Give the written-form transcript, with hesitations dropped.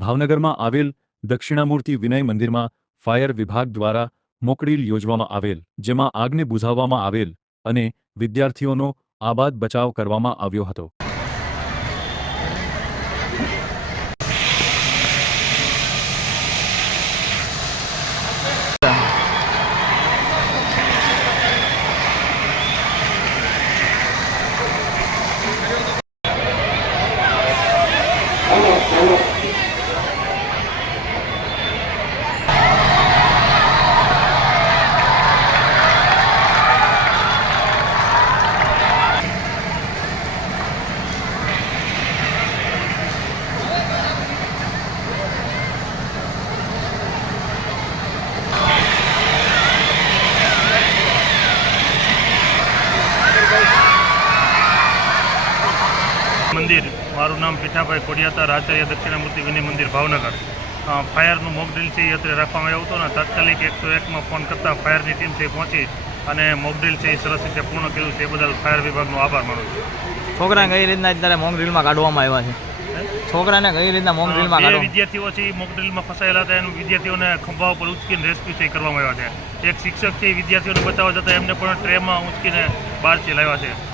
ભાવનગરમાં આવેલ દક્ષિણામૂર્તિ વિનય મંદિરમાં ફાયર વિભાગ દ્વારા મોકડ્રીલ યોજવામાં આવેલ, જેમાં આગને બુઝાવવામાં આવેલ અને વિદ્યાર્થીઓનો આબાદ બચાવ કરવામાં આવ્યો હતો। મંદિર, મારું નામ પીઠાભાઈ કોડિયાતા, આચાર્ય દક્ષિણામૂર્તિ વિનય મંદિર ભાવનગર। ફાયરનું મોક ડ્રીલ છે એ અત્યારે રાખવામાં આવ્યું હતું ને તાત્કાલિક 101માં ફોન કરતાં ફાયરની ટીમ છે પહોંચી અને મોક ડ્રીલ છે એ સરસ રીતે પૂર્ણ કર્યું છે, એ બદલ ફાયર વિભાગનો આભાર માનું છું। છોકરાને કઈ રીતના અત્યારે મોક ડ્રીલમાં કાઢવામાં આવ્યા છે? છોકરાને કઈ રીતના મોક ડ્રીલમાં કાઢવા? વિદ્યાર્થીઓ છે એ મોક ડ્રીલમાં ફસાયેલા હતા, એનું વિદ્યાર્થીઓને ખંભા ઉપર ઉંચકીને રેસ્ક્યુ છે કરવામાં આવ્યા છે। એક શિક્ષક છે એ વિદ્યાર્થીઓને બચાવવા જતાં એમને પણ ટ્રેમાં ઉંચકીને બહાર લાવ્યા છે।